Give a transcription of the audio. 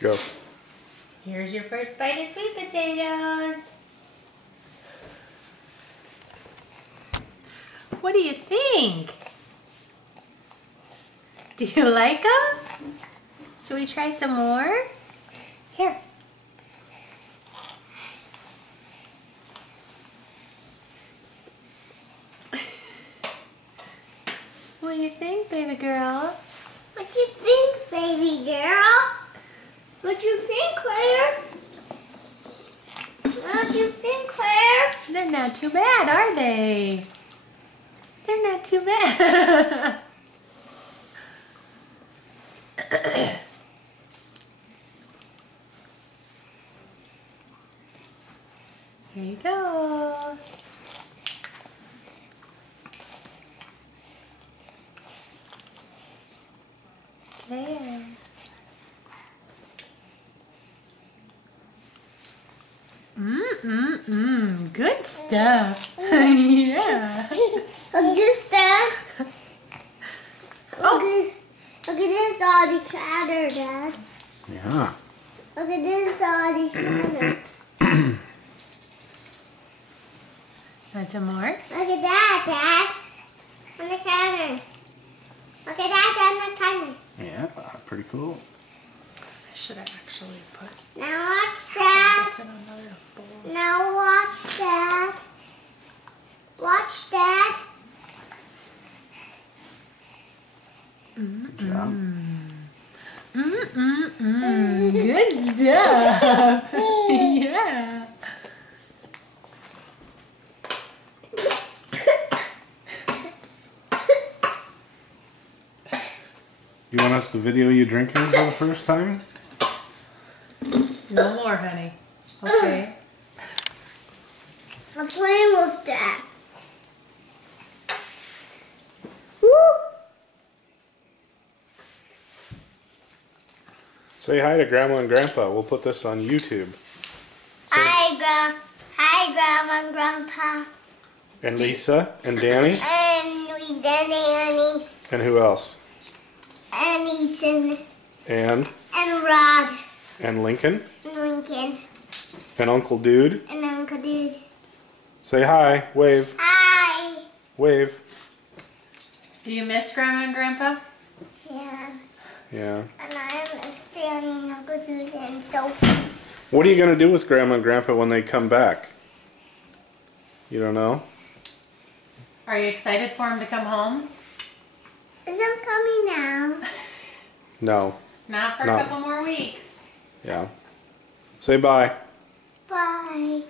Go. Here's your first bite of sweet potatoes. What do you think? Do you like them? Should we try some more? Here. What do you think, baby girl? What do you think, baby girl? What do you think, Claire? What do you think, Claire? They're not too bad, are they? They're not too bad. Here you go. There. Good stuff. Yeah. Look at this, Dad. Look at this, all the chatter, Dad. Yeah. Look at this, all the chatter. Want some more? Look at that, Dad. On the counter. Look at that on the counter. Yeah, pretty cool. I should have actually put Now watch that. this in another bowl. Now watch that. Watch that. Good job. Good stuff. Yeah. You want us to video you drinking for the first time? No more, honey. Okay. I'm playing with that. Woo! Say hi to Grandma and Grandpa. We'll put this on YouTube. Say, Hi, Grandma and Grandpa. and Lisa and Danny. And we did Annie. And who else? And Ethan. And Rod. and Lincoln. And Lincoln. And Uncle Dude. And Uncle Dude. Say hi. Wave. Hi. Wave. Do you miss Grandma and Grandpa? Yeah. Yeah. And I'm standing Uncle Dude and Sophie. What are you going to do with Grandma and Grandpa when they come back? You don't know? Are you excited for him to come home? Is I'm coming now? No. Not for No. a couple more weeks. Yeah. Say bye. Bye.